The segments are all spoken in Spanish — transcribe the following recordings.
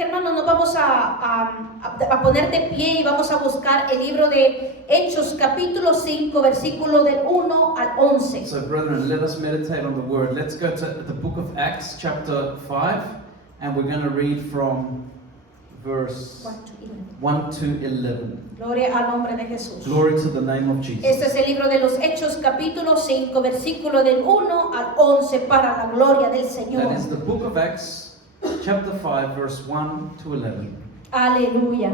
que, hermanos, nos vamos a poner de pie y vamos a buscar el libro de Hechos, capítulo 5, versículo del 1 al 11. So, brethren, let us meditate on the word. Let's go to the book of Acts, chapter 5, and we're going to read from verse 1 to 11. Gloria al nombre de Jesús. Glory to the name of Jesus. Este es el libro de los Hechos, capítulo 5, versículo del 1 al 11, para la gloria del Señor. That is the book of Acts, chapter 5, verse 1 to 11. Aleluya.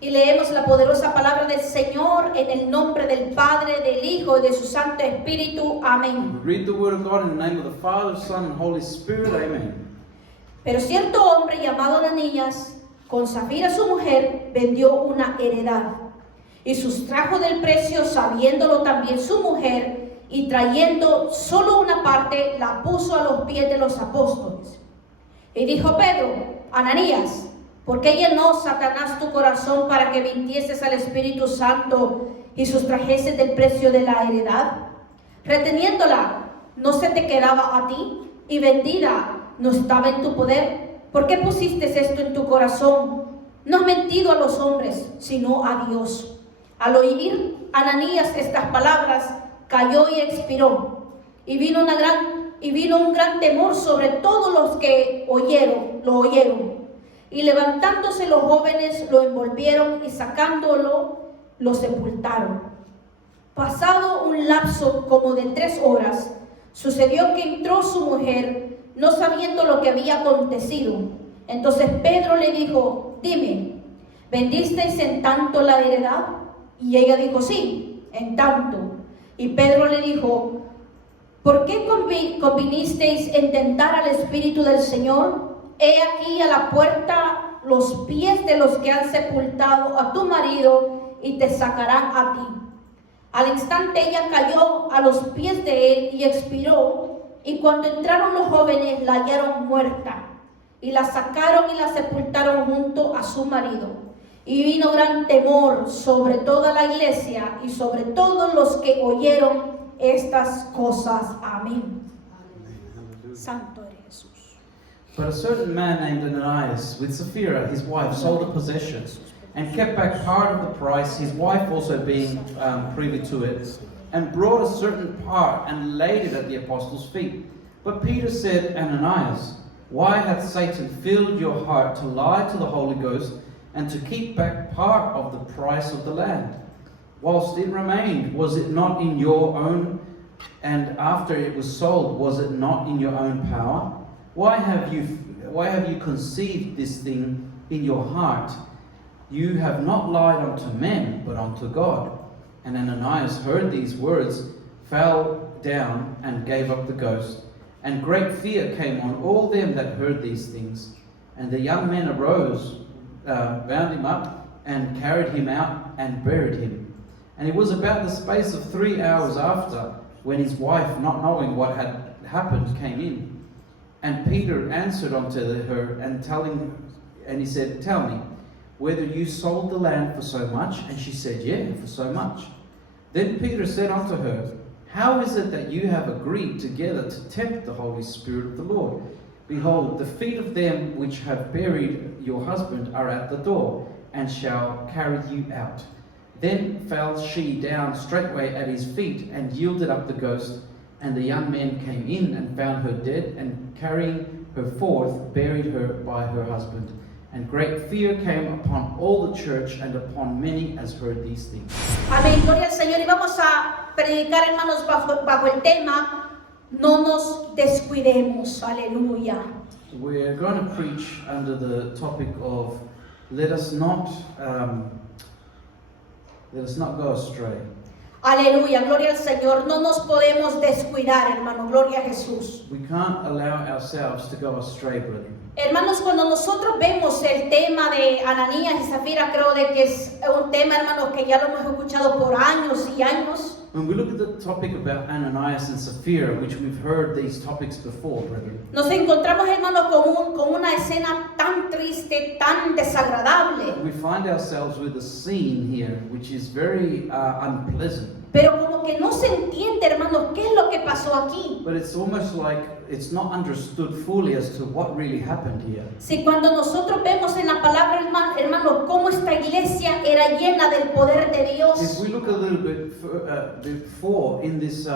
Y leemos la poderosa palabra del Señor en el nombre del Padre, del Hijo y de su Santo Espíritu. Amén. We read the word of God in the name of the Father, Son, and Holy Spirit. Amen. Pero cierto hombre llamado Ananías, con Safira su mujer, vendió una heredad y sustrajo del precio, sabiéndolo también su mujer, y trayendo solo una parte, la puso a los pies de los apóstoles. Y dijo Pedro: Ananías, ¿por qué llenó Satanás tu corazón para que mintieses al Espíritu Santo y sustrajeses del precio de la heredad? Reteniéndola, ¿no se te quedaba a ti? Y vendida, ¿no estaba en tu poder? ¿Por qué pusiste esto en tu corazón? No has mentido a los hombres, sino a Dios. Al oír Ananías estas palabras, cayó y expiró. Y vino un gran temor sobre todos los que lo oyeron. Y levantándose los jóvenes, lo envolvieron y sacándolo, lo sepultaron. Pasado un lapso como de 3 horas, sucedió que entró su mujer, no sabiendo lo que había acontecido. Entonces Pedro le dijo: dime, ¿vendisteis en tanto la heredad? Y ella dijo: sí, en tanto. Y Pedro le dijo: ¿por qué convinisteis en tentar al Espíritu del Señor? He aquí a la puerta los pies de los que han sepultado a tu marido y te sacarán a ti. Al instante ella cayó a los pies de él y expiró. Y cuando entraron los jóvenes, la hallaron muerta, y la sacaron y la sepultaron junto a su marido. Y vino gran temor sobre toda la iglesia y sobre todos los que oyeron estas cosas. Amén. Santo eres Jesús. But a certain man named Ananias, with Sapphira, his wife, sold a possession, and kept back part of the price, his wife also being privy to it, and brought a certain part and laid it at the apostles' feet. But Peter said, Ananias, why hath Satan filled your heart to lie to the Holy Ghost and to keep back part of the price of the land? Whilst it remained, was it not in your own? And after it was sold, was it not in your own power? Why have you conceived this thing in your heart? You have not lied unto men, but unto God. And Ananias heard these words, fell down, and gave up the ghost. And great fear came on all them that heard these things. And the young men arose, bound him up, and carried him out, and buried him. And it was about the space of 3 hours after, when his wife, not knowing what had happened, came in. And Peter answered unto her, and he said, tell me, whether you sold the land for so much? And she said, yeah, for so much. Then Peter said unto her, how is it that you have agreed together to tempt the Holy Spirit of the Lord? Behold, the feet of them which have buried your husband are at the door, and shall carry you out. Then fell she down straightway at his feet, and yielded up the ghost. And the young men came in, and found her dead, and carrying her forth, buried her by her husband. And great fear came upon all the church and upon many as heard these things. Amén, gloria al Señor. Y vamos a predicar, hermanos, bajo el tema: no nos descuidemos. Aleluya. We're going to preach under the topic of let us not go astray. Aleluya, gloria al Señor. No nos podemos descuidar, hermano, gloria a Jesús. We can't allow ourselves to go astray, brethren. Hermanos, cuando nosotros vemos el tema de Ananías y Zafira, creo de que es un tema, hermanos, que ya lo hemos escuchado por años y años. When we look at the topic about Ananias and Sapphira, which we've heard these topics before, brethren, Nos encontramos, hermanos, con una escena tan triste, tan desagradable. we find ourselves with a scene here which is very unpleasant. Pero como que no se entiende, hermanos, qué es lo que pasó aquí. But it's almost like it's not understood fully as to what really happened here. Si cuando nosotros vemos en la palabra, hermanos, cómo esta iglesia era llena del poder de If Dios. we look a little bit before in this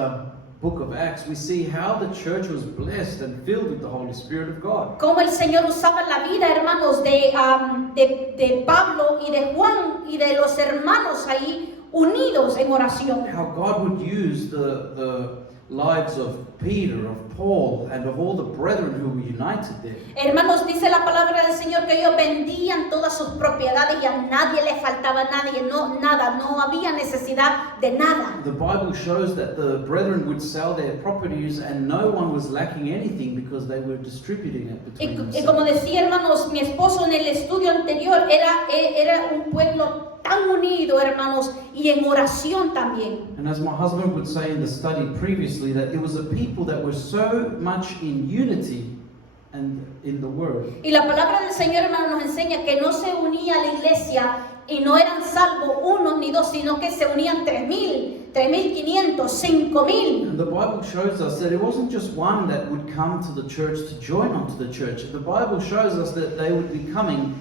book of Acts, we see how the church was blessed and filled with the Holy Spirit of God. Cómo el Señor usaba la vida, hermanos, de Pablo y de Juan y de los hermanos ahí unidos en oración. How God would use the lives of Peter, of Paul, and of all the brethren who were united there. Hermanos, dice la palabra del Señor que ellos vendían todas sus propiedades y a nadie le faltaba nada, no había necesidad de nada. The Bible shows that the brethren would sell their properties and no one was lacking anything because they were distributing it between Y como themselves. decía, hermanos, mi esposo en el estudio anterior, era un pueblo tan unido, hermanos, y en oración también. And as my husband would say in the study previously, that it was a people that were so much in unity and in the Word. Y la palabra del Señor, hermano, nos enseña que no se unía la iglesia y no eran salvos uno ni dos, sino que se unían 3,000, 3,500, 5,000. And the Bible shows us that it wasn't just one that would come to the church to join onto the church. The Bible shows us that they would be coming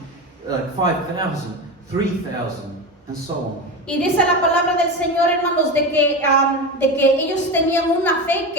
5,000, 3,000, and so on. Y dice la palabra del Señor, hermanos, de que ellos tenían una fe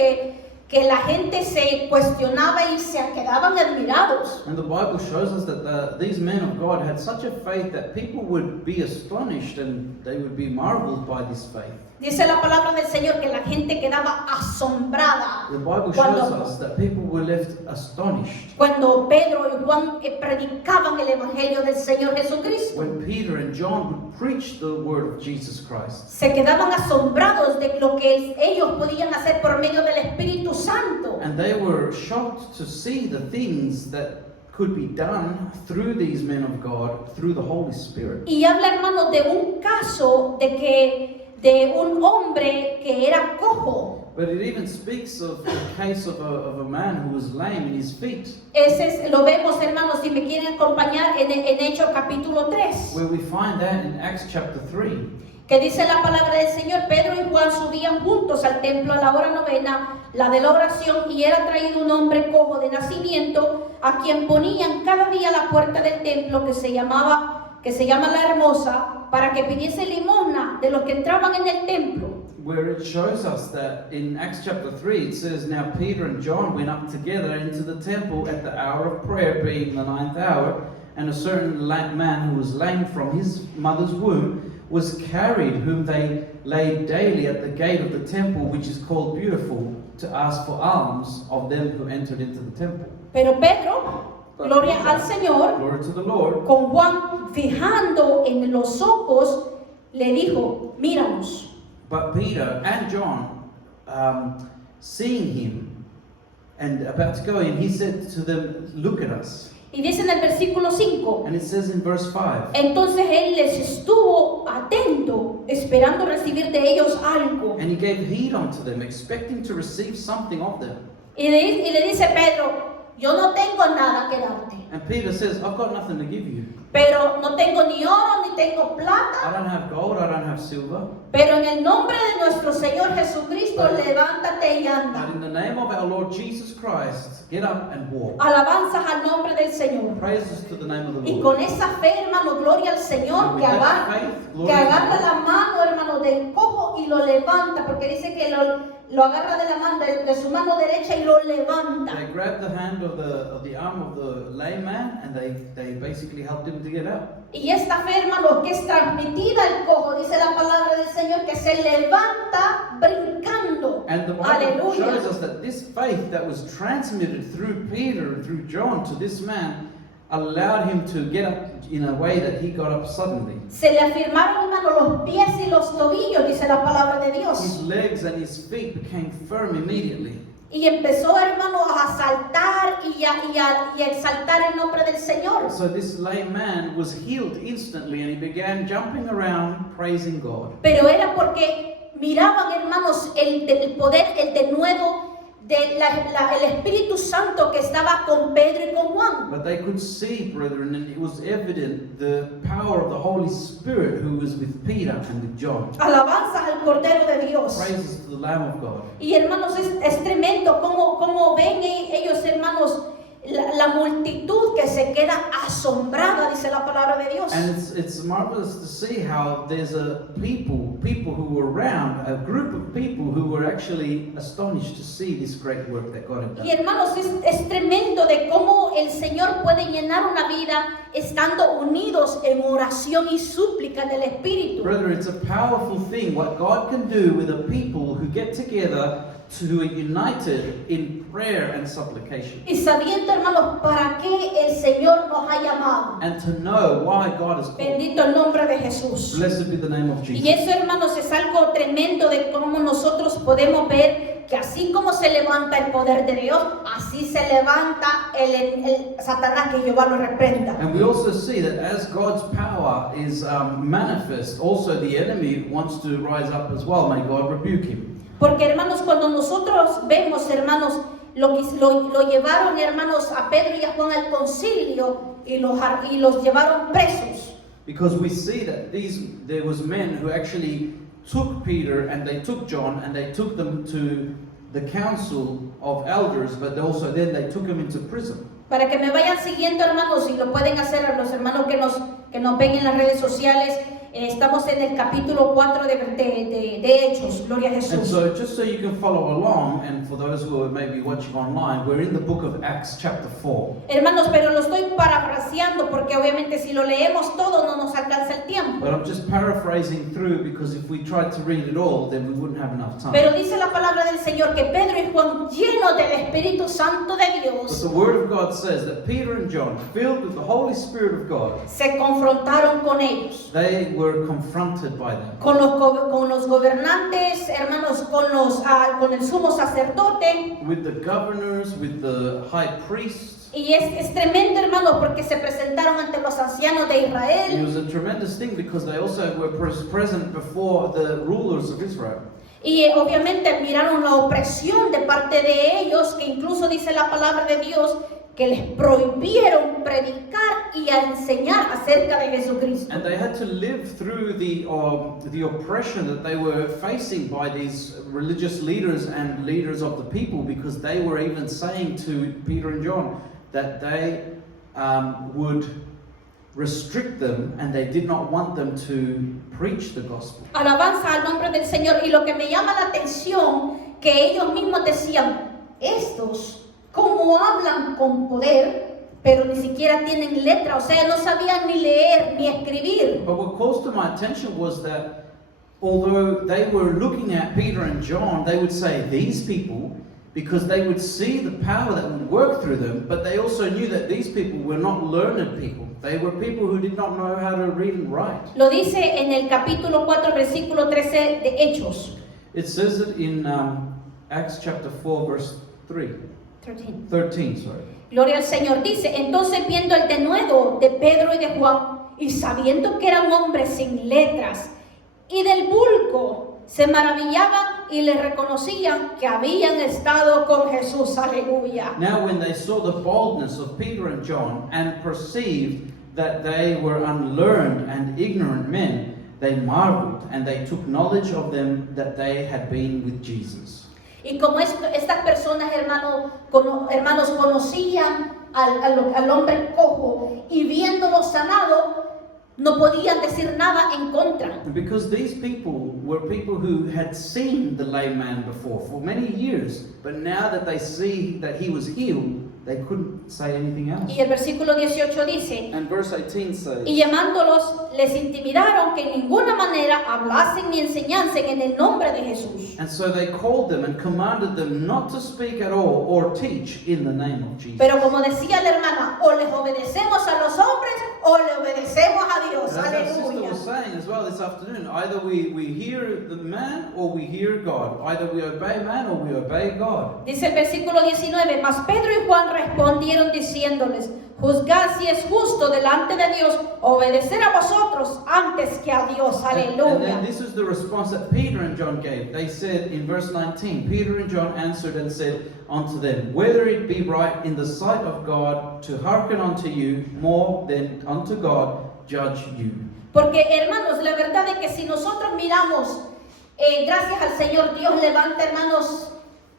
que la gente se cuestionaba y se quedaban admirados. And the Bible shows us that these men of God had such a faith that people would be astonished and they would be marveled by this faith. Dice la palabra del Señor que la gente quedaba asombrada The Bible shows cuando, us that people were left astonished cuando Pedro y Juan predicaban el Evangelio del Señor Jesucristo. when Peter and John would preach the word of Jesus Christ. Se quedaban asombrados de lo que ellos podían hacer por medio del Espíritu Santo. And they were shocked to see the things that could be done through these men of God, through the Holy Spirit. Y habla, hermanos, de un caso de un hombre que era cojo. But it even speaks of the case of a man who was lame in his feet, Lo vemos, hermanos, si me quieren acompañar en Hechos capítulo 3, where we find that in Acts chapter 3. que dice la palabra del Señor: Pedro y Juan subían juntos al templo a la hora novena, la de la oración, y era traído un hombre cojo de nacimiento, a quien ponían cada día a la puerta del templo que se llama La Hermosa, para que pidiese limosna de los que entraban en el templo. Where it shows us that in Acts chapter 3 it says, "Now Peter and John went up together into the temple at the hour of prayer, being the 9th hour, and a certain man who was lame from his mother's womb was carried, whom they laid daily at the gate of the temple, which is called Beautiful, to ask for alms of them who entered into the temple." Pero Pedro, gloria al Señor, Glory to the Lord. con Juan fijando en los ojos, le dijo: míranos. But Peter and John, seeing him and about to go in, he said to them, "Look at us." Y dice en el versículo 5, And it says in verse 5, entonces él les estuvo atento, esperando recibir de ellos algo. "And he gave heed unto them, expecting to receive something of them." Y le dice Pedro: yo no tengo nada que darte, And Peter says, "I've got nothing to give you. pero no tengo ni oro ni tengo I plata, don't have gold, I don't have silver. pero en el nombre de nuestro Señor Jesucristo, levántate y But anda." in the name of our Lord Jesus Christ, get up and walk." Alabanzas al nombre del Señor. Praises to the name of the Y Lord. con esa fe, hermano, gloria al And Señor, with que that agarra, faith, glory que to agarra God. la mano, hermano, del cojo y lo levanta, porque dice que lo agarra de la mano, de su mano derecha, y lo levanta. They grabbed the hand of the arm of the lame man, and they basically helped him to get up. Y esta fe, hermano, que es transmitida al cojo, dice la palabra del Señor, que se levanta brincando. And the Bible shows Aleluya. us that this faith that was transmitted through Peter and through John to this man allowed him to get up in a way that he got up suddenly. Se le afirmaron, hermano, los pies y los tobillos, dice la palabra de Dios. His legs and his feet became firm immediately. Y empezó, hermano, a saltar y a exaltar el nombre del Señor. So this lame man was healed instantly, and he began jumping around praising God. Pero era porque miraban, hermanos, el poder, el denuedo el Espíritu Santo que estaba con Pedro y con Juan. But they could see, brethren, and it was evident the power of the Holy Spirit who was with Peter and with John. Alabanzas al Cordero de Dios. Praises to the Lamb of God. Y hermanos, es tremendo cómo ven ellos, hermanos, la multitud que se queda asombrada, dice la palabra de Dios. And it's marvelous to see how there's a people who were around, a group of people who were actually astonished to see this great work that God had Y done. hermanos, es tremendo de cómo el Señor puede llenar una vida estando unidos en oración y súplica del Espíritu. Brother, it's a powerful thing what God can do with a people who get together to be united in prayer and supplication. Y sabiendo, hermanos, para qué el Señor nos ha llamado. And to know why God has called. Bendito el nombre de Jesús. Blessed be the name of Y Jesus. eso, hermanos, es algo tremendo de cómo nosotros podemos ver que así como se levanta el poder de Dios, así se levanta el Satanás, que Jehová lo reprenda. And we also see that as God's power is manifest, also the enemy wants to rise up as well. May God rebuke him. Porque, hermanos, cuando nosotros vemos, hermanos, lo llevaron, hermanos, a Pedro y a Juan al concilio y los llevaron presos. Because we see that there was men who actually took Peter and they took John and they took them to the council of elders, but also then they took them into prison. Para que me vayan siguiendo, hermanos, y lo pueden hacer a los hermanos que nos ven en las redes sociales. Estamos en el capítulo 4 de Hechos, gloria a And Jesús. so just so you can follow along, and for those who are maybe watching online, we're in the book of Acts chapter 4. Hermanos, pero lo estoy parafraseando porque obviamente si lo leemos todo no nos alcanza el tiempo. But I'm just paraphrasing through because if we tried to read it all, then we wouldn't have enough time. Pero dice la palabra del Señor que Pedro y Juan, llenos del Espíritu Santo de But Dios, the Word of God says that Peter and John, filled with the Holy Spirit of God, se confrontaron con ellos. they were confronted by them. Con los gobernantes, hermanos, con el sumo sacerdote. With the governors, with the high priests. Y es tremendo, hermanos, porque se presentaron ante los ancianos de It Israel. was a tremendous thing because they also were present before the rulers of Israel. Y obviamente miraron la opresión de parte de ellos, que incluso dice la palabra de Dios, que les prohibieron predicar y a enseñar acerca de Jesucristo. And they had to live through the oppression that they were facing by these religious leaders and leaders of the people, because they were even saying to Peter and John that they would restrict them and they did not want them to preach the gospel. Alabanza al nombre del Señor. Y lo que me llama la atención, que ellos mismos decían, estos, como hablan con poder, pero ni siquiera tienen letra, o sea, no sabían ni leer ni escribir. But what caused to my attention was that although they were looking at Peter and John, they would say, these people, because they would see the power that would work through them, but they also knew that these people were not learned people. They were people who did not know how to read and write. Lo dice en el capítulo 4, versículo 13 de Hechos. It says it in Acts chapter 4, verse 13, sorry. Gloria al Señor. Dice, entonces viendo el denuedo de Pedro y de Juan, y sabiendo que eran hombres sin letras y del vulgo, se maravillaban y les reconocían que habían estado con Jesús. Aleluya. Now when they saw the boldness of Peter and John and perceived that they were unlearned and ignorant men, they marveled and they took knowledge of them that they had been with Jesus. Y como estas personas, hermanos, conocían al hombre cojo y viéndolo sanado, no podían decir nada en contra. Because these people were people who had seen the lame man before for many years, but now that they see that he was healed, they couldn't say anything else. Y el versículo 18 dice, And verse 18 says, y llamándolos, les intimidaron que en ninguna manera hablasen ni enseñasen en el nombre de Jesús. and so they called them and commanded them not to speak at all or teach in the name of Jesus. Pero como decía la hermana, o les obedecemos a los hombres o le obedecemos a Dios. As our sister Aleluya. was saying as well this afternoon, either we hear the man or we hear God. Either we obey man or we obey God. Dice el versículo 19, mas Pedro y Juan respondieron diciéndoles: juzgad si es justo delante de Dios obedecer a vosotros antes que a Dios. And Aleluya. then this is the response that Peter and John gave. They said in verse 19, Peter and John answered and said unto them, whether it be right in the sight of God to hearken unto you more than unto God, judge you. Porque hermanos, la verdad es que si nosotros miramos, gracias al Señor, Dios levanta, hermanos,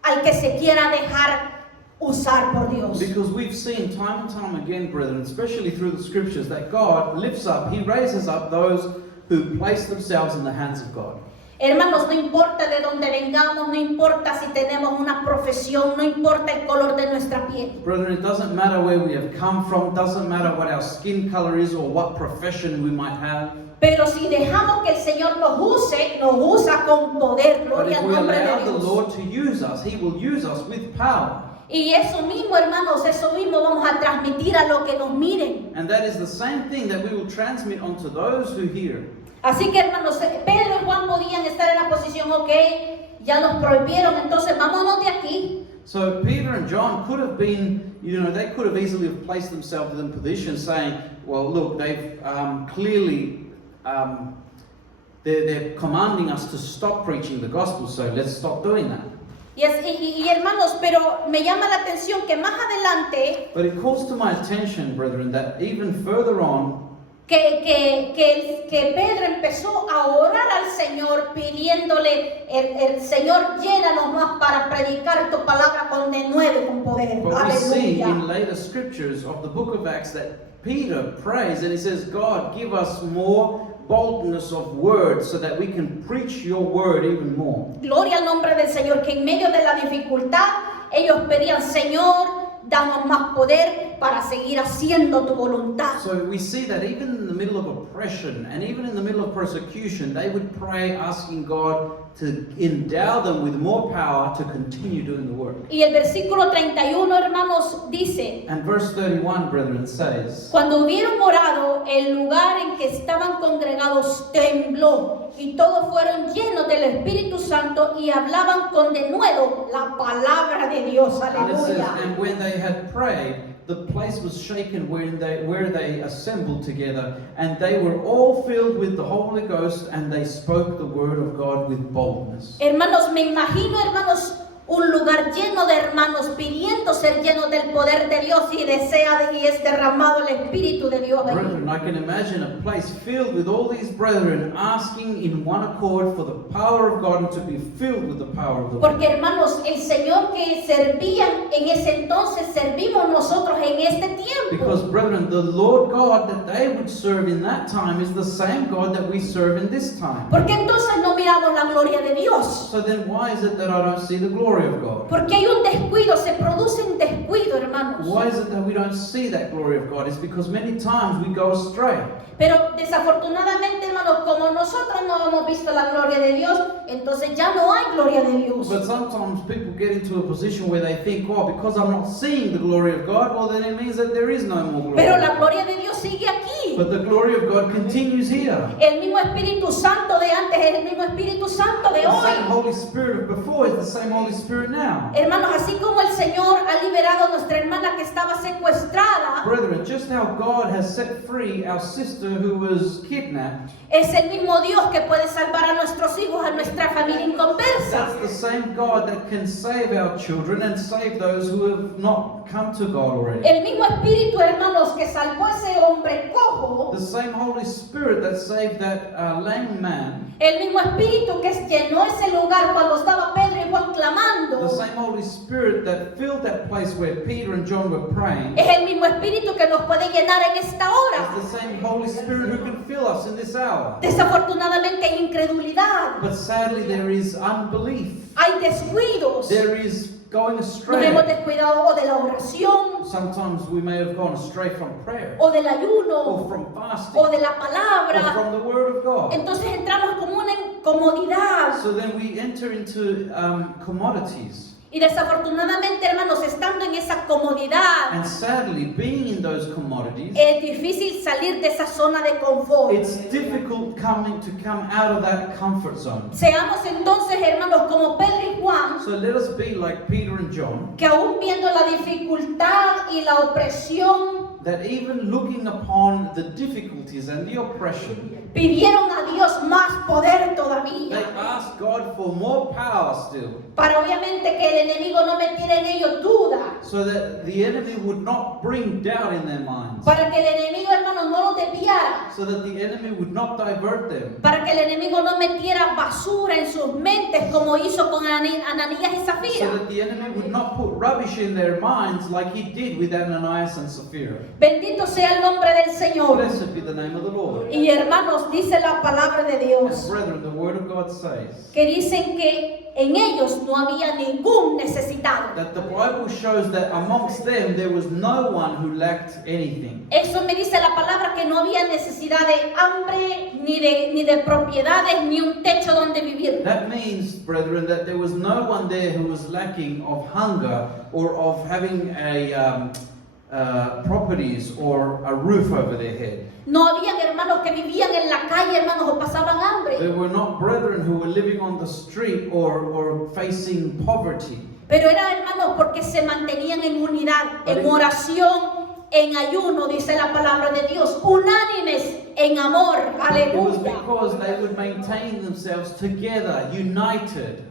al que se quiera dejar usar por Dios. Because we've seen time and time again, brethren, especially through the scriptures, that God lifts up, He raises up those who place themselves in the hands of God. Hermanos, no importa de dónde vengamos, no importa si tenemos una profesión, no importa el color de nuestra piel. Brethren, it doesn't matter where we have come from, doesn't matter what our skin color is or what profession we might have. Pero si dejamos que el Señor nos usa con poder. But Gloria if al we nombre de allow the Dios. Lord to use us, He will use us with power. Y eso mismo, hermanos, eso mismo vamos a transmitir a los que nos miren. And that is the same thing that we will transmit onto those who hear. Así que, hermanos, Pedro y Juan podían estar en la posición, ok, ya nos prohibieron, entonces vámonos de aquí. So Peter and John could have been, they could have easily have placed themselves in position saying, well, look, they've clearly, they're commanding us to stop preaching the gospel, so let's stop doing that. Y hermanos, pero me llama la atención que más adelante, But it calls to my attention, brethren, that even further on, que Pedro empezó a orar al Señor pidiéndole, el Señor, llénanos más para predicar tu palabra con denuedo, con poder. but we see in Aleluya. later scriptures of the book of Acts that Peter prays and he says, God, give us more boldness of word so that we can preach your word even more. Gloria al nombre del Señor, que en medio de la dificultad ellos pedían, Señor, danos más poder para seguir haciendo tu voluntad. So we see that even in the middle of oppression and even in the middle of persecution, they would pray asking God to endow them with more power to continue doing the work. Y el versículo 31, hermanos, dice: And verse 31, brethren, says, cuando hubieron orado, el lugar en que estaban congregados tembló, y todos fueron llenos del Espíritu Santo y hablaban con denuedo la palabra de Dios. and it says, Aleluya. and when they had prayed, the place was shaken where they assembled together, and they were all filled with the Holy Ghost, and they spoke the word of God with boldness. Hermanos, me imagino, hermanos, un lugar lleno de hermanos pidiendo ser llenos del poder de Dios y y es derramado el Espíritu de Dios ahí. Brethren, I can imagine a place filled with all these brethren asking in one accord for the power of God and to be filled with the power of the Lord. Porque, hermanos, el Señor que servían en ese entonces, servimos nosotros en este tiempo. Because, brethren, the Lord God that they would serve in that time is the same God that we serve in this time. ¿Por qué entonces no miramos la gloria de Dios? So then why is it that I don't see the glory of God? Porque hay un descuido, se produce un descuido, hermanos. Why is it that we don't see that glory of God? It's because many times we go astray. Pero desafortunadamente, hermanos, como nosotros no hemos visto la gloria de Dios, entonces ya no hay gloria de Dios. But sometimes people get into a position where they think, oh, because I'm not seeing the glory of God, well, then it means that there is no more glory. Pero la gloria de Dios sigue aquí. But the glory of God continues here. El mismo Espíritu Santo de antes es el mismo Espíritu Santo de The same hoy. Holy Spirit of before is the same Holy Spirit now. Hermanos, así como el Señor ha liberado a nuestra hermana que estaba secuestrada, Brethren, just how God has set free our sister who was kidnapped, es el mismo Dios que puede salvar a nuestros hijos, a nuestra familia inconversa. that's the same God that can save our children and save those who have not come to God already. El mismo Espíritu, hermanos, que salvó a ese hombre cojo, The same Holy Spirit that saved that lame man, el mismo Espíritu que llenó ese lugar cuando estaba Pedro y Juan the clamando, same Holy Spirit that filled that place where Peter and John were praying, es el mismo Espíritu que nos puede llenar en esta hora. is the same Holy Spirit who can fill us in this hour. Desafortunadamente hay incredulidad, But sadly, there is unbelief. hay descuidos. There is going Nos astray. hemos descuidado o de la oración, Sometimes we may have gone astray from prayer, o del or ayuno, from fasting, o de la or palabra. from the Word of God. Entonces entramos como una incomodidad. So then we enter into commodities. Y desafortunadamente, hermanos, estando en esa comodidad, And sadly, being in those commodities, es difícil salir de esa zona de confort. it's difficult to come out of that comfort zone. Seamos entonces, hermanos, como Pedro y Juan, So let us be like Peter and John, que aún viendo la dificultad y la opresión, that even looking upon the difficulties and the oppression, pidieron a Dios más poder they todavía. asked God for more power still, Para obviamente que el enemigo no metiera en ellos duda. so that the enemy would not bring doubt in their minds, Para que el enemigo, hermanos, no los desviara. so that the enemy would not divert them, Para que el enemigo no metiera basura en sus mentes como hizo con Ananías y so Zafira. that the enemy would not put rubbish in their minds like he did with Ananias and Sapphira. Bendito sea el nombre del Señor. Blessed be the name of the Lord. Y hermanos, dice la palabra de And Dios, brethren, the word of God says que dicen que en ellos no había ningún necesitado. that the Bible shows that amongst them there was no one who lacked anything. Eso me dice la palabra, que no había necesidad de hambre, ni de propiedades, ni un techo donde vivir. That means, brethren, that there was no one there who was lacking of hunger or of having properties or a roof over their head. No habían hermanos que vivían en la calle, hermanos, o pasaban hambre. There were not brethren who were living on the street or facing poverty. Pero era, hermanos, porque se mantenían en unidad, en oración, en ayuno, dice la palabra de Dios, unánimes en amor. It was Aleluya. because they would maintain themselves together, united.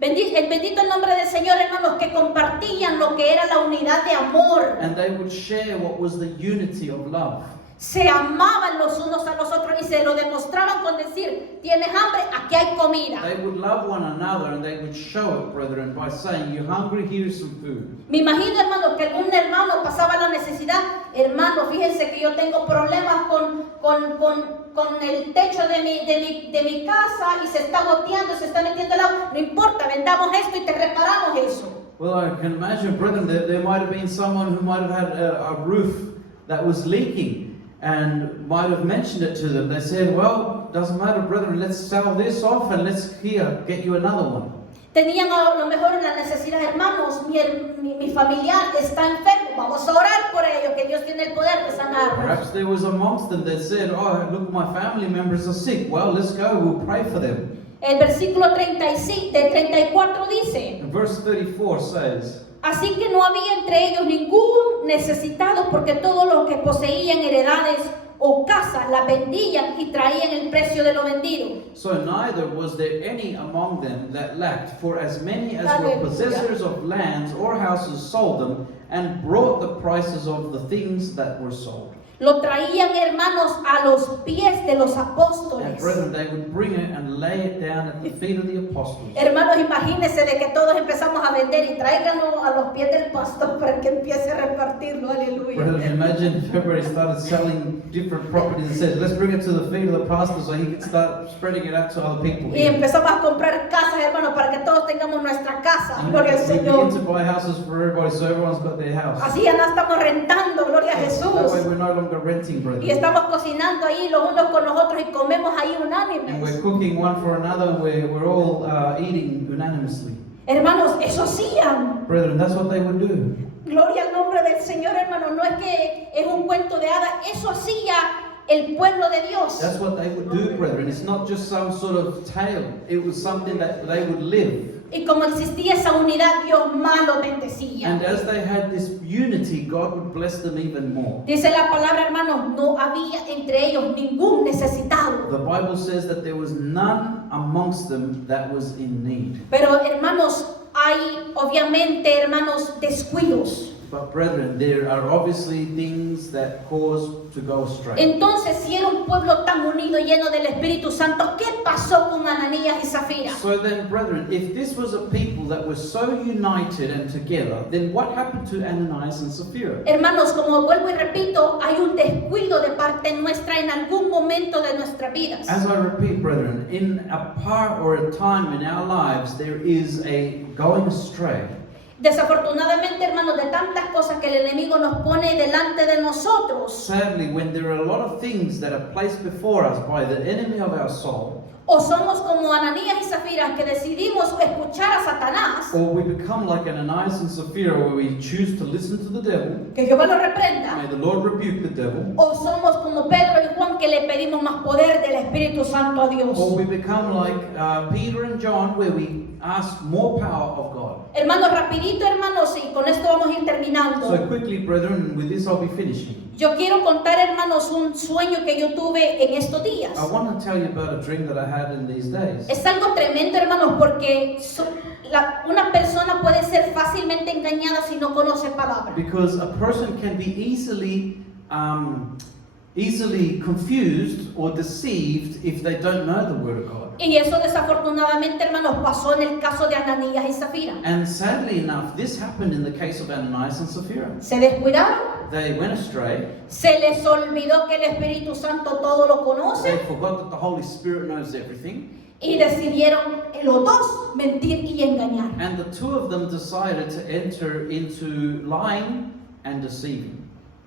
Bendito el nombre del Señor, hermanos, que compartían lo que era la unidad de amor. And they would share what was the unity of love. Se amaban los unos a los otros y se lo demostraban con decir, tienes hambre, aquí hay comida. They would love one another and they would show it, brethren, by saying, you're hungry, here's some food. Me imagino, hermanos, que algún hermano pasaba la necesidad. Hermano, fíjense que yo tengo problemas con el techo de mi casa y se está goteando, se está metiendo el agua. No importa, vendamos esto y te reparamos eso. Well, I can imagine, brethren, that there might have been someone who might have had a roof that was leaking and might have mentioned it to them. They said, well, doesn't matter, brethren, let's sell this off and let's get you another one. Tenían a lo mejor la necesidad, hermanos, mi familiar está enfermo, vamos a orar por ellos, que Dios tiene el poder de sanarlos. Perhaps there was amongst them that said, oh, look, my family members are sick. Well, let's go, we'll pray for them. El versículo 34 dice, And verse 34 says, así que no había entre ellos ningún necesitado, porque todos los que poseían heredades o casas las vendían y traían el precio de lo vendido. so neither was there any among them that lacked, for as many as were Hallelujah. possessors of lands or houses sold them, and brought the prices of the things that were sold. Lo traían, hermanos, a los pies de los And apóstoles. brethren, they would bring it and lay it down at the feet of the apostles. Hermanos, imagínense de que todos empezamos a vender y tráiganlo a los pies del pastor para que empiece a repartirlo. Aleluya. Brethren, imagine if everybody started selling different properties and says, let's bring it to the feet of the pastor so he can start spreading it out to other people. Y empezamos a comprar casas, hermanos, para que todos tengamos nuestra casa. And Gloria al we begin to Señor. buy houses for everybody so everyone's got their house. Así ya no estamos rentando, gloria a That way Jesús. we're no longer renting, Y brethren. estamos cocinando ahí los unos con los otros y comemos ahí And we're unánimes. cooking one for another and we're all eating unanimously. Hermanos, eso hacían. Brethren, that's what they would do. Gloria al nombre del Señor, hermanos. No es que es un cuento de hadas. Eso hacía el pueblo de Dios. That's what they would do, brethren. It's not just some sort of tale. It was something that they would live. Y como existía esa unidad, Dios más lo bendecía. And as they had this unity, God would bless them even more. Dice la palabra, hermanos, no había entre ellos ningún necesitado. The Bible says that there was none amongst them that was in need. Pero, hermanos, hay obviamente, hermanos, descuidos. But brethren, there are obviously things that cause to go astray. Entonces, si era un pueblo tan unido, lleno del Espíritu Santo, ¿qué pasó con Ananías y Zafira? So then, brethren, if this was a people that were so united and together, then what happened to Ananias and Sapphira? Hermanos, como vuelvo y repito, hay un descuido de parte nuestra en algún momento de nuestras vidas. As I repeat, brethren, in a part or a time in our lives, there is a going astray. Desafortunadamente, hermanos, de tantas cosas que el enemigo nos pone delante de nosotros, Sadly, when there are a lot of things that are placed before us by the enemy of our soul, O somos como Ananías y Zafira que decidimos escuchar a Satanás, or we become like Ananias and Sapphira where we choose to listen to the devil. que Jehová lo reprenda. May the Lord rebuke the devil. O somos como Pedro y Juan que le pedimos más poder del Espíritu Santo a Dios. Or we become like Peter and John where we ask more power of God. Hermanos, rapidito, hermanos, y con esto vamos a ir terminando. So quickly, brethren, with this I'll be finishing. Yo quiero contar, hermanos, un sueño que yo tuve en estos días. I want to tell you about a dream that I had in these days. Es algo tremendo, hermanos, porque una persona puede ser fácilmente engañada si no conoce palabra. Because a person can be easily confused or deceived if they don't know the Word of God. Y eso desafortunadamente, hermanos, pasó en el caso de Ananías y Zafira. And sadly enough, this happened in the case of Ananias and Sapphira. Se descuidaron, They went astray. se les olvidó que el Espíritu Santo todo lo They conoce forgot that the Holy Spirit knows everything. y decidieron los dos mentir y engañar. And the two of them decided to enter into lying and deceiving.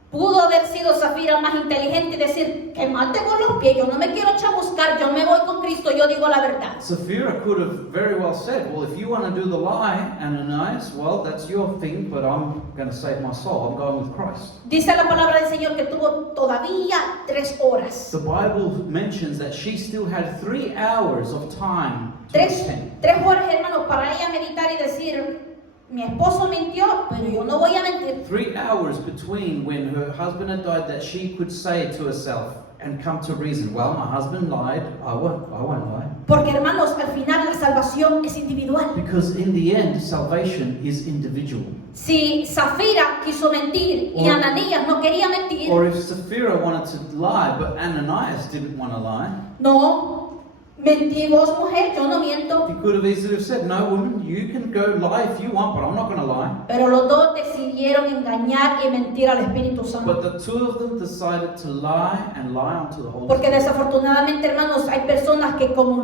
Pudo haber sido Zafira más inteligente y decir, que mate con los pies, yo no me quiero chamuscar, yo me voy con Cristo, yo digo la verdad. Sapphira could have very well said, well, if you want to do the lie, Ananias, well, that's your thing, but I'm going to save my soul. I'm going with Christ. Dice la palabra del Señor que tuvo todavía 3 horas. The Bible mentions that she still had 3 hours of time to Tres repent. horas, hermanos, para ella meditar y decir, mi esposo mintió, pero yo no voy a mentir. 3 hours between when her husband had died that she could say to herself and come to reason, well, my husband lied, I won't lie. Porque, hermanos, al final la salvación es individual. Because in the end, salvation is individual. Si Zafira quiso mentir y Or- Ananías no quería mentir, Or if Sapphira wanted to lie, but Ananias didn't want to lie, no, mentí vos, mujer, yo no miento. he could have easily said, no, woman, you can go lie if you want, but I'm not going to lie. Pero los dos decidieron engañar y mentir al Espíritu Santo. But the two of them decided to lie and lie unto the Holy Porque Spirit. desafortunadamente, hermanos, hay personas que como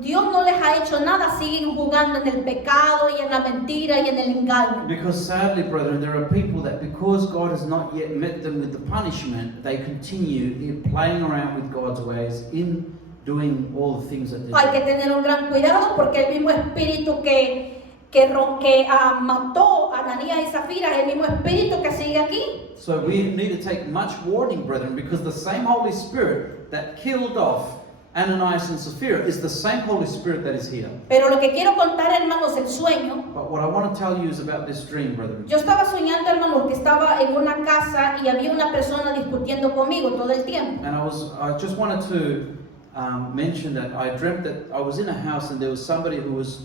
Dios no les ha hecho nada, siguen jugando en el pecado y en la mentira y en el engaño. Because sadly, brethren, there are people that because God has not yet met them with the punishment, they continue in playing around with God's ways in doing all the things that they Hay do. que tener un gran cuidado porque el mismo espíritu que mató a Ananías y Zafira es el mismo espíritu que sigue aquí. So we need to take much warning, brethren, because the same Holy Spirit that killed off Ananias and Sapphira is the same Holy Spirit that is here. Pero lo que quiero contar, hermanos, el sueño. But what I want to tell you is about this dream, brethren. Yo estaba soñando, hermanos, que estaba en una casa y había una persona discutiendo conmigo todo el tiempo. And I just wanted to mention that I dreamt that I was in a house and there was somebody who was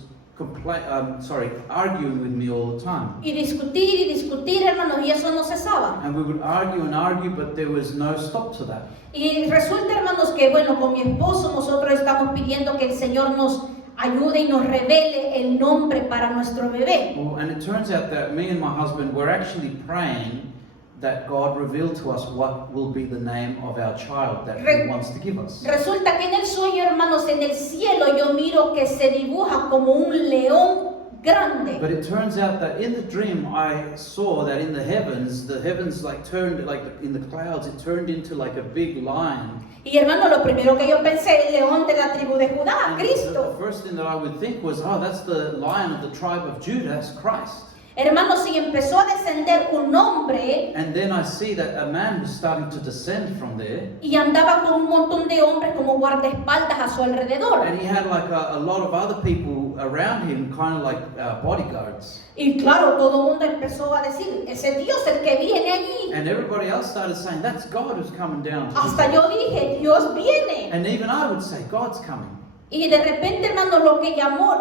arguing with me all the time. Y discutir, hermanos, y eso no cesaba. And we would argue and argue, but there was no stop to that. Y resulta, hermanos, que bueno, con mi esposo nosotros estamos pidiendo que el Señor nos ayude y nos revele el nombre para nuestro bebé. Well, and it turns out that me and my husband were actually praying that God reveal to us what will be the name of our child that He wants to give us. Resulta que en el sueño, hermanos, en el cielo yo miro que se dibuja como un león grande. But it turns out that in the dream I saw that in the heavens like turned, like in the clouds, it turned into like a big lion. Y hermano, lo primero que yo pensé, el león de la tribu de Judá, And the Cristo. first thing that I would think was, oh, that's the lion of the tribe of Judah, that's Christ. Hermanos, y empezó a descender un hombre And then I see that a man was starting to descend from there. y andaba con un montón de hombres como guardaespaldas a su alrededor. And he had like a lot of other people around him, kind of like bodyguards. Y claro, todo el mundo empezó a decir, ese Dios el que viene allí. And everybody else started saying, that's God who's coming down. To Hasta visit." yo dije, Dios viene. And even I would say, God's coming. Y de repente, hermano, lo que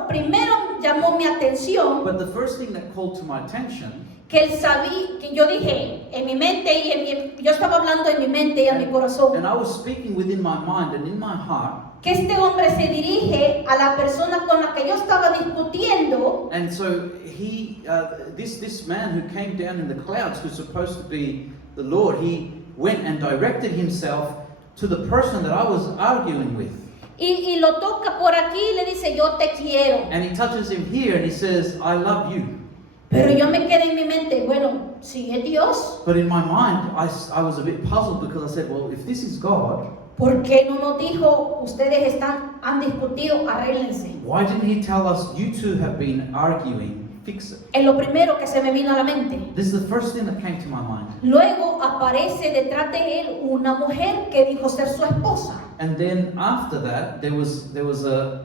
primero llamó mi atención, But the first thing that called to my attention, que él sabía, que yo dije en mi mente yo estaba hablando en mi mente y en mi corazón, and I was speaking within my mind and in my heart, que este hombre se dirige a la persona con la que yo estaba discutiendo. and so this man who came down in the clouds, who's supposed to be the Lord, he went and directed himself to the person that I was arguing with. Y lo toca por aquí y le dice, yo te quiero. And he touches him here and he says, I love you. Pero yo me quedé en mi mente, bueno, si es Dios, But in my mind, I was a bit puzzled because I said, well, if this is God, ¿por qué no nos dijo, han discutido, arréglense? Why didn't he tell us, you two have been arguing, fix it? Es lo primero que se me vino a la mente. This is the first thing that came to my mind. Luego aparece detrás de él una mujer que dijo ser su esposa. And then after that, there was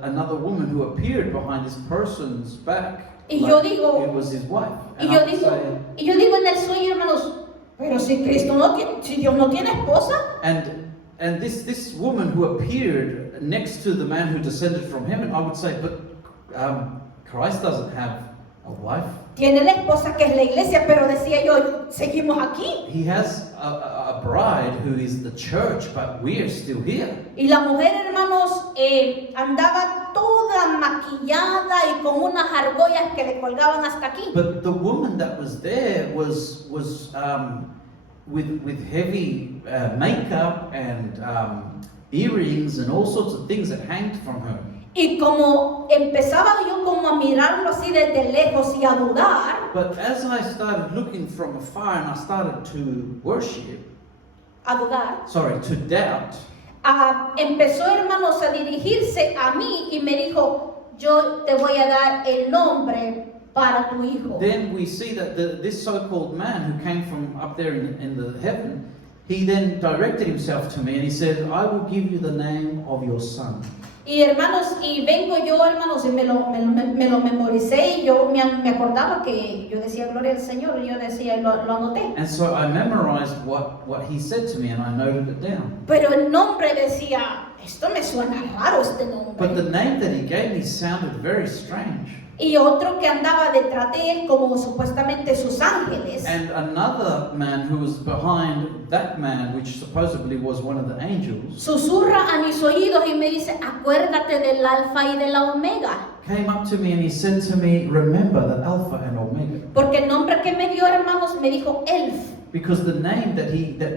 another woman who appeared behind this person's back. Y yo digo- it was his wife. Y And yo I would digo, say- y yo digo en el sueño, hermanos, pero si Cristo no tiene, si Dios no tiene esposa, And this woman who appeared next to the man who descended from heaven, I would say, but Christ doesn't have a wife. tiene la esposa que es la iglesia, pero decía yo, seguimos aquí. He has a bride who is the church, but we are still here. Y la mujer, hermanos, andaba toda maquillada y con unas argollas que le colgaban hasta aquí. But the woman that was there was with heavy makeup and earrings and all sorts of things that hanged from her. Y como empezaba yo como a mirarlo así desde lejos y a dudar, But as I started looking from afar and I started to worship, to doubt, empezó, hermanos, a dirigirse a mí y me dijo, yo te voy a dar el nombre para tu hijo. then we see that this so-called man who came from up there in the heaven, he then directed himself to me and he said, I will give you the name of your son. Y hermanos, y vengo yo, hermanos, y me lo memoricé y yo me acordaba que yo decía gloria al Señor y yo decía, lo anoté. And so I memorized what he said to me and I noted it down. Pero el nombre decía, esto me suena raro este But the nombre. name that he gave me sounded very strange. Y otro que andaba detrás de él como supuestamente sus ángeles. And another man who was behind that man, which supposedly was one of the angels, Susurra a mis oídos y me dice, acuérdate del alfa y de la omega. came up to me and he said to me, remember the Alpha and Omega. Porque el nombre que me dio, hermanos, me dijo Elf. Because the name that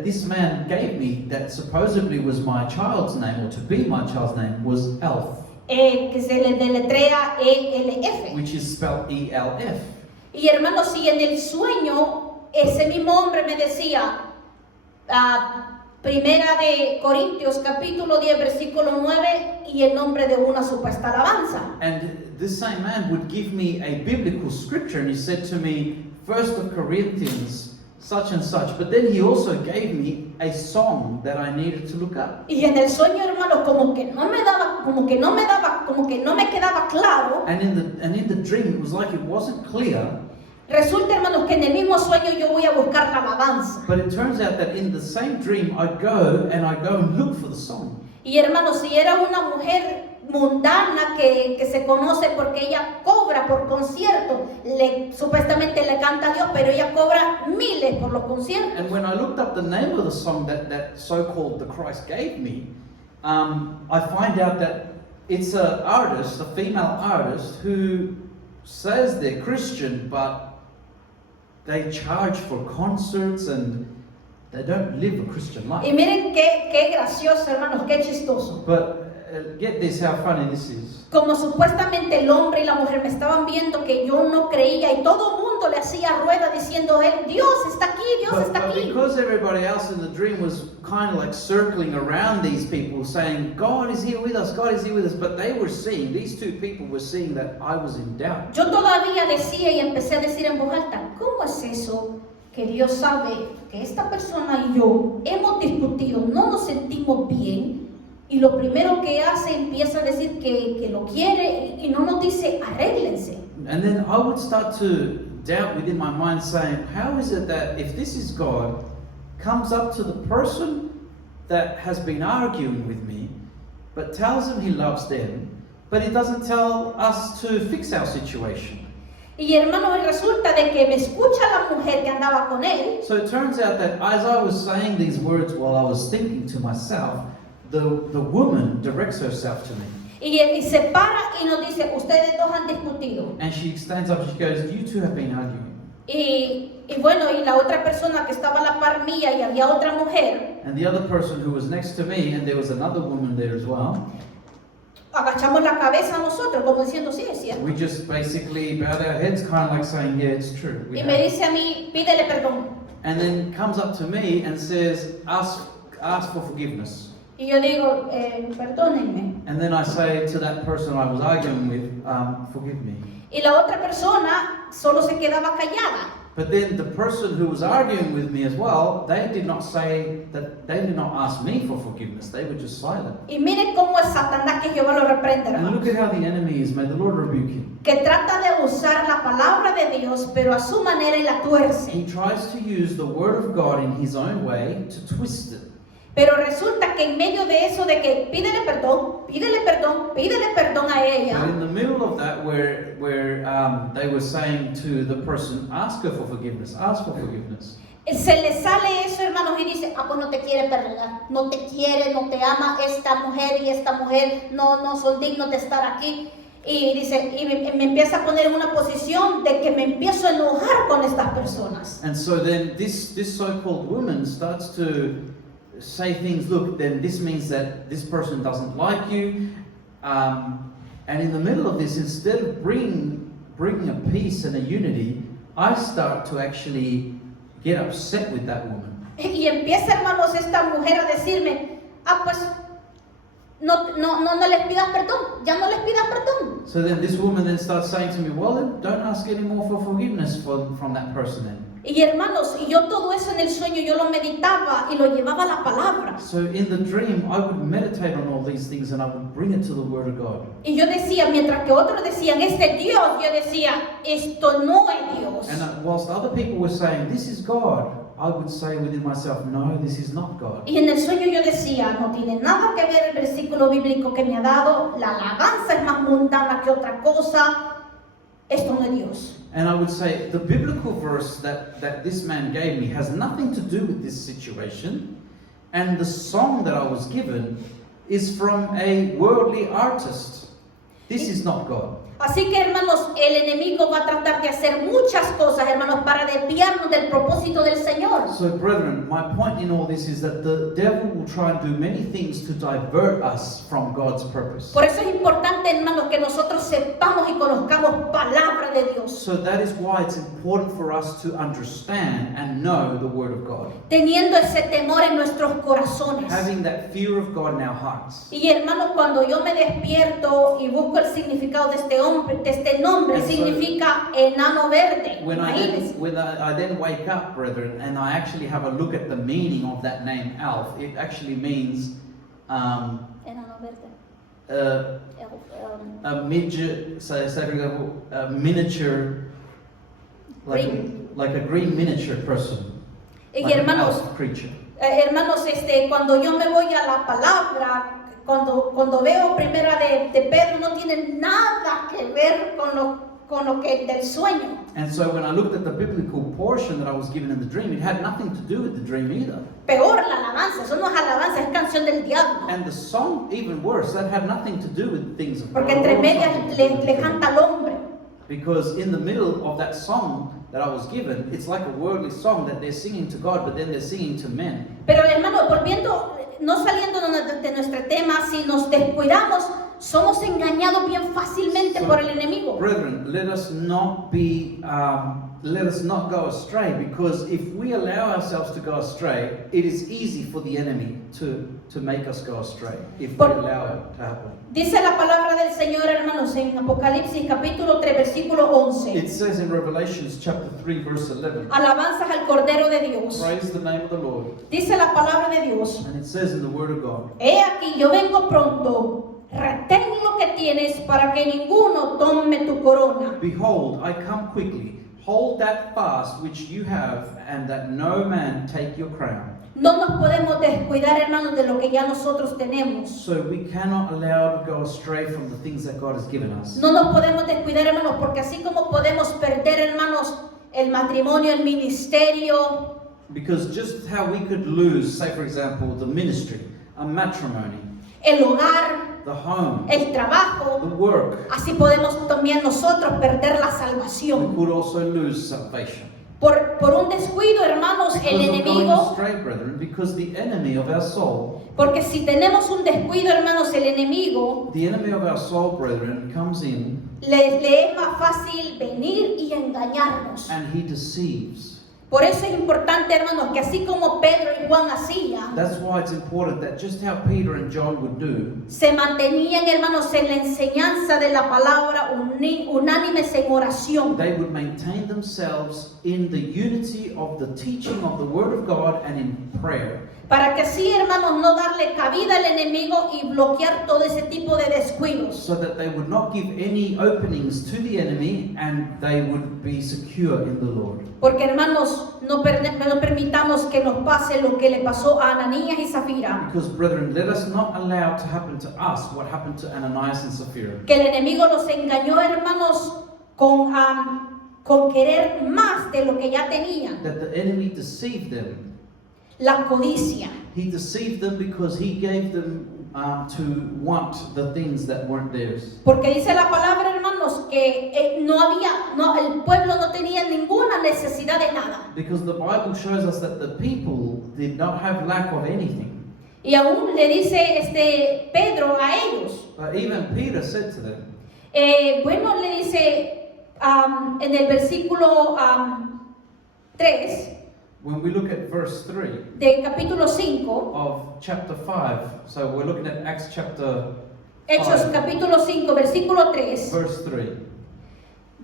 this man gave me, that supposedly was my child's name, or to be my child's name, was Elf, Que se le deletrea ELF. which is spelled E-L-F. Y hermanos, si en el sueño ese mismo hombre me decía, Primera de Corintios capítulo 10 versículo 9 y el nombre de una supuesta alabanza. And this same man would give me a biblical scripture and he said to me, 1st of Corinthians, such and such. But then he also gave me a song that I needed to look up. Y en el sueño, hermanos, como que no me quedaba claro. And in the dream, it was like it wasn't clear. Resulta, hermanos, que en el mismo sueño yo voy a buscar la alabanza. But it turns out that in the same dream, I go and look for the song. Y hermanos, si era una mujer mundana que se conoce porque ella cobra por concierto, supuestamente le canta a Dios, pero ella cobra miles por los conciertos. And when I looked up the name of the song that so-called the Christ gave me, I find out that it's an artist, a female artist, who says they're Christian, but they charge for concerts and they don't live a Christian life. Y miren qué gracioso, hermanos, qué chistoso. But get this, how funny this is. Como supuestamente el hombre y la mujer me estaban viendo que yo no creía y todo el mundo le hacía rueda diciendo él, Dios está aquí, Dios está But aquí. because everybody else in the dream was kind of like circling around these people saying, God is here with us, God is here with us, but they were seeing, these two people were seeing that I was in doubt. Yo todavía decía y empecé a decir en voz alta, ¿cómo es eso que Dios sabe que esta persona y yo hemos discutido, no nos sentimos bien? Y lo primero que hace empieza a decir que lo quiere y no nos dice arréglense. And then I would start to doubt within my mind saying, how is it that if this is God, comes up to the person that has been arguing with me, but tells them he loves them, but he doesn't tell us to fix our situation? Y hermanos, resulta de que me escucha la mujer que andaba con él. So it turns out that as I was saying these words while I was thinking to myself, the woman directs herself to me. Y se para y nos dice, ustedes dos han discutido. And she stands up and she goes, you two have been arguing. Y bueno, y la otra persona que estaba a la par mía y había otra mujer, And the other person who was next to me, and there was another woman there as well, agachamos la cabeza nosotros, como diciendo, sí, es cierto. we just basically bowed our heads, kind of like saying, yeah, it's true. We Y me have. dice a mí, pídele perdón. And then comes up to me and says, ask for forgiveness. Y yo digo, perdónenme. And then I say to that person I was arguing with, forgive me. Y la otra persona solo se quedaba callada. But then the person who was arguing with me as well, they did not ask me for forgiveness. They were just silent. Y miren cómo es Satanás, que Jehová lo reprende, And hermano. look at how the enemy is. May the Lord rebuke him. Que trata de usar la palabra de Dios, pero a su manera y la tuerce. He tries to use the word of God in his own way to twist it. Pero resulta que en medio de eso de que pídele perdón a ella, But in the middle of that, where they were saying to the person, ask her for forgiveness, ask for forgiveness. se le sale eso, hermanos, y dice, pues no te quiere perdonar, no te quiere, no te ama, esta mujer y esta mujer no son dignos de estar aquí. Y dice, y me empieza a poner en una posición de que me empiezo a enojar con estas personas. And so then this so-called woman starts to say things, look, then this means that this person doesn't like you. And in the middle of this, instead of bringing a peace and a unity, I start to actually get upset with that woman. Y empieza, hermanos, esta mujer a decirme, pues no les pidas perdón, ya no les pidas perdón. So then this woman then starts saying to me, well, then don't ask any more for forgiveness from that person then. Y hermanos, y yo todo eso en el sueño, yo lo meditaba y lo llevaba a la palabra. So in the dream, I would meditate on all these things and I would bring it to the Word of God. Y yo decía, mientras que otros decían, este es Dios, yo decía, esto no es Dios. And whilst other people were saying, this is God, I would say within myself, no, this is not God. Y en el sueño yo decía, no tiene nada que ver el versículo bíblico que me ha dado, la alabanza es más mundana que otra cosa, esto no es Dios. And I would say, the biblical verse that this man gave me has nothing to do with this situation. And the song that I was given is from a worldly artist. This is not God. Así que, hermanos, el enemigo va a tratar de hacer muchas cosas, hermanos, para desviarnos del propósito del Señor. So, brethren, my point in all this is that the devil will try and do many things to divert us from God's purpose. Por eso es importante, hermanos, que nosotros sepamos y conozcamos palabra de Dios. So that is why it's important for us to understand and know the Word of God. Teniendo ese temor en nuestros corazones. Having that fear of God in our hearts. Y hermanos, cuando yo me despierto y busco el significado de este nombre, And so, significa enano verde. When Imagínense. I then wake up, brethren, and I actually have a look at the meaning of that name, Alf, it actually means Enano verde. a midget, say for example, a miniature, like a green miniature person, Y like an hermanos, elf creature. hermanos, cuando yo me voy a la palabra, cuando veo primera de Pedro, no tiene nada que ver con lo que del sueño. And so when I looked at the biblical portion that I was given in the dream, it had nothing to do with the dream either. Peor la alabanza, eso no es alabanza, es canción del diablo. And the song, even worse, that had nothing to do with things of God. Porque entre or medias something to do with le the canta al hombre. Because in the middle of that song that I was given, it's like a worldly song that they're singing to God, but then they're singing to men. Pero hermano, volviendo, no saliendo de nuestro tema, si nos descuidamos, somos engañados bien fácilmente So, por el enemigo. Brethren, let us not go astray, because if we allow ourselves to go astray, it is easy for the enemy to make us go astray if we allow it to happen. Dice la palabra del Señor, hermanos, en Apocalipsis capítulo 3, versículo 11. It says in Revelations chapter 3, verse 11, Alabanzas al Cordero de Dios. praise the name of the Lord. Dice la palabra de Dios. And it says in the Word of God, He aquí, yo vengo pronto. Retén lo que tienes para que ninguno tome tu corona. behold, I come quickly. Hold that fast which you have, and that no man take your crown. No nos podemos descuidar, hermanos, de lo que ya nosotros tenemos. So we cannot allow to go astray from the things that God has given us. No nos podemos descuidar, hermanos, porque así como podemos perder, hermanos, el matrimonio, el ministerio, Because just how we could lose, say for example, the ministry, a matrimony, el hogar, the home, el the trabajo, work, así podemos también nosotros perder la we salvación. could also lose salvation. Por un descuido, hermanos, el Because of going enemigo, astray, brethren, because the enemy of our soul, porque si tenemos un descuido, hermanos, el enemigo, the enemy of our soul, brethren, comes in le es más fácil venir y engañarnos. and he deceives. Por eso es importante, hermanos, que así como Pedro y Juan hacían, That's why it's important that just how Peter and John would do, se mantenían, hermanos, en la enseñanza de la palabra, unánimes en oración. they would maintain themselves in the unity of the teaching of the Word of God and in prayer. Para que así, hermanos, no darle cabida al enemigo y bloquear todo ese tipo de descuidos. So that they would not give any openings to the enemy and they would be secure in the Lord. Porque, hermanos, no permitamos que nos pase lo que le pasó a Ananías y Zafira. Because, brethren, let us not allow to happen to us what happened to Ananias and Sapphira. Que el enemigo los engañó, hermanos, con querer más de lo que ya tenían. That the enemy deceived them. La codicia. He deceived them because he gave them to want the things that weren't theirs. Porque dice la palabra, hermanos, que el pueblo no tenía ninguna necesidad de nada. Because the Bible shows us that the people did not have lack of anything. Y aún le dice Pedro a ellos. But even Peter said to them, Bueno, le dice en el versículo 3 when we look at verse 3 del capítulo 5, of chapter 5, so we're looking at Acts chapter Hechos 5, capítulo 5, versículo 3, verse 3.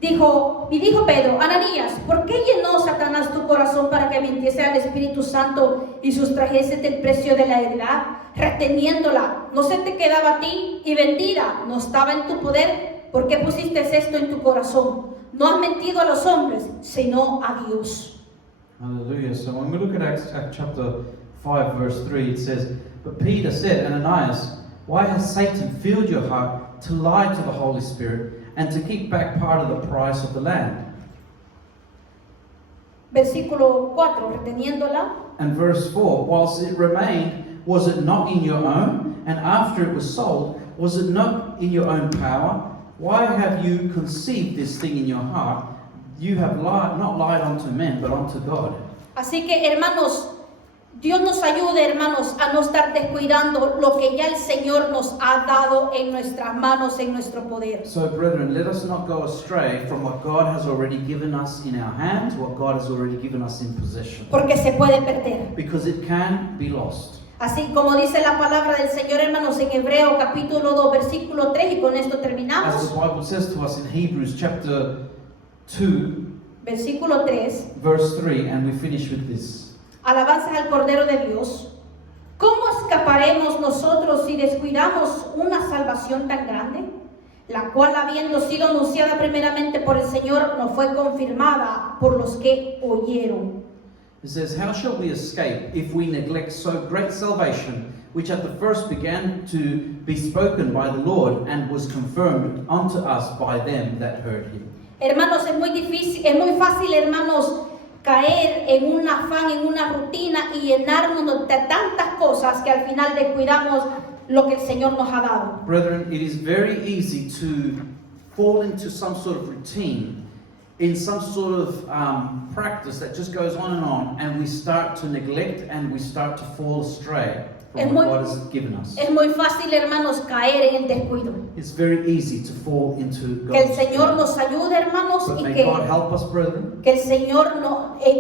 dijo Pedro, Ananías, ¿por qué llenó Satanás tu corazón para que mintiese al Espíritu Santo y sustrajese del precio de la heredad, reteniéndola? ¿No se te quedaba a ti y vendida? ¿No estaba en tu poder? ¿Por qué pusiste esto en tu corazón? No has mentido a los hombres, sino a Dios. Hallelujah. So when we look at Acts chapter 5, verse 3, it says, But Peter said, Ananias, why has Satan filled your heart to lie to the Holy Spirit and to keep back part of the price of the land? Versículo 4, reteniéndola. And verse 4, whilst it remained, was it not in your own? And after it was sold, was it not in your own power? Why have you conceived this thing in your heart? You have not lied unto men, but unto God. Así que, hermanos, Dios nos ayude, hermanos, a no estar descuidando lo que ya el Señor nos ha dado en nuestras manos, en nuestro poder. So, brethren, let us not go astray from what God has already given us in our hands, what God has already given us in possession. Porque se puede perder. Because it can be lost. Así como dice la palabra del Señor, hermanos, en Hebreo capítulo 2, versículo 3, y con esto As terminamos. the Bible says to us in Hebrews chapter 2, Versículo 3. verse 3, and we finish with this. Alabanzas al Cordero de Dios. ¿Cómo escaparemos nosotros si descuidamos una salvación tan grande? La cual, habiendo sido anunciada primeramente por el Señor, nos fue confirmada por los que oyeron. It says, How shall we escape if we neglect so great salvation, which at the first began to be spoken by the Lord, and was confirmed unto us by them that heard him? Hermanos, es muy fácil, hermanos, caer en un afán, en una rutina y llenarnos de tantas cosas que al final descuidamos lo que el Señor nos ha dado. Brethren, it is very easy to fall into some sort of routine, in some sort of practice that just goes on, and we start to neglect and we start to fall astray from what God has given us. Es muy fácil, hermanos, caer en el descuido. It's very easy to fall into Que el God's Señor will. nos ayude, hermanos, But y may que God help us, brethren, el Señor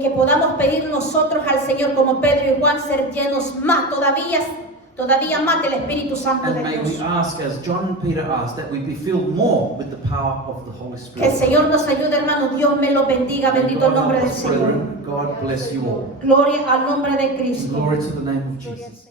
que podamos pedir nosotros al Señor como Pedro y Juan ser llenos más, todavía más del Espíritu Santo and de may we Dios. ask, as John and Peter asked, that we be filled more with the power of the Holy Que el Spirit. Señor nos ayude, hermanos. Dios me lo bendiga. May Bendito el God nombre help del us, Señor. brethren. God bless you all. Gloria al nombre de Cristo. Glory to the name of Jesus.